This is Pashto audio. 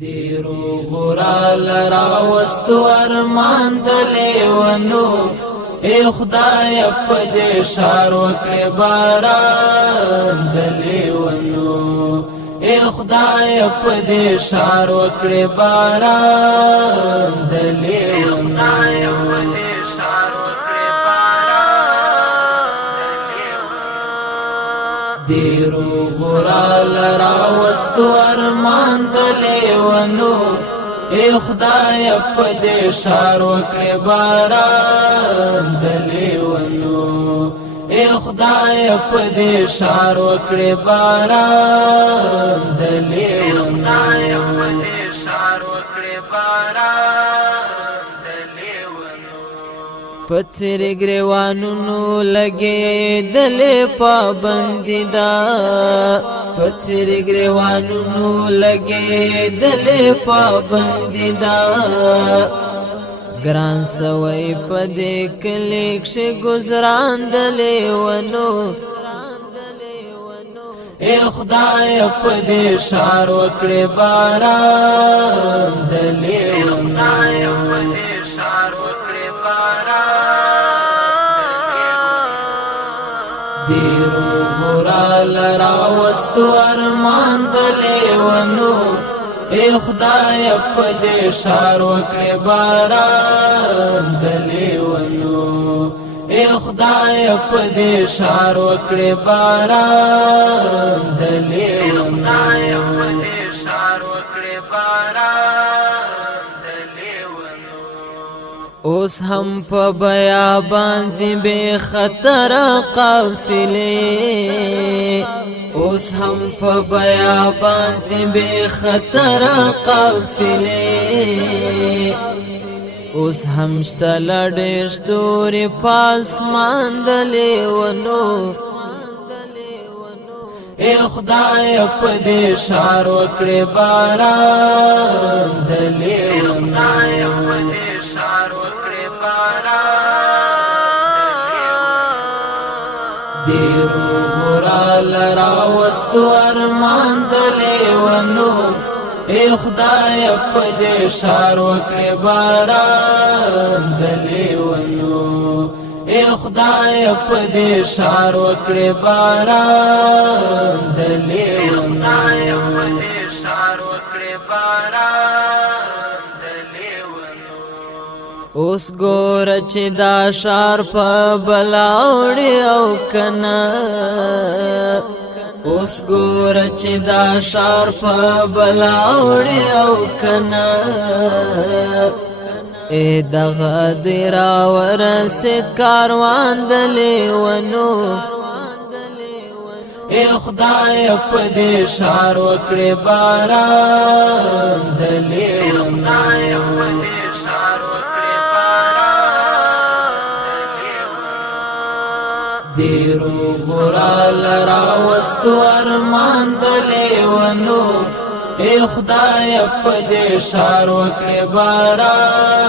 دیرو غرال راوستو ارمان دلیونو اے خدای پدې شار وکړې باران دلیونو اے خدای پدې شار وکړې باران دلیونو دیرو غرال راوستو ارمان دلیونو اے خدای پدې شار وکړې باران دلیونو اے خدای پدې شار وکړې باران دلیونو پچر گریوانونو لگے دلے پابندی دا پچر گریوانونو لگے دلے پابندی دا گران سوئی پدے کلیکش گزران دلے ونو اے خدای پدے شار وکړې باران دلے ونو دیرو غرال راوستو ارمان دلیونو اے خدای پدې شار وکړې باران دلیونو اے خدای پدې شار وکړې باران دلیونو اوس هم په بیابان ځي بے خطر قافلې اوس هم په بیابان ځي بے خطر قافلې اوس هم شته لړې ستوري پاسمان دلیونو اے خدای پدې شار وکړې باران دلیونو دیرو غرال راوستو ارمان دلیونو اے خدای پدې شار وکړې باران دلیونو اے خدای پدې شار وکړې باران دلیونو اوس ګور چې دا شار په بلاوړي او کنا اوس ګور چې دا شار په بلاوړي او کنا اے دغه درا ورسید کاروان دلیونو اے خدای پدې شار وکړې باران دلیونو دیرو غرال راوستو ارمان دلیونو اے خدای پدې شار وکړې باران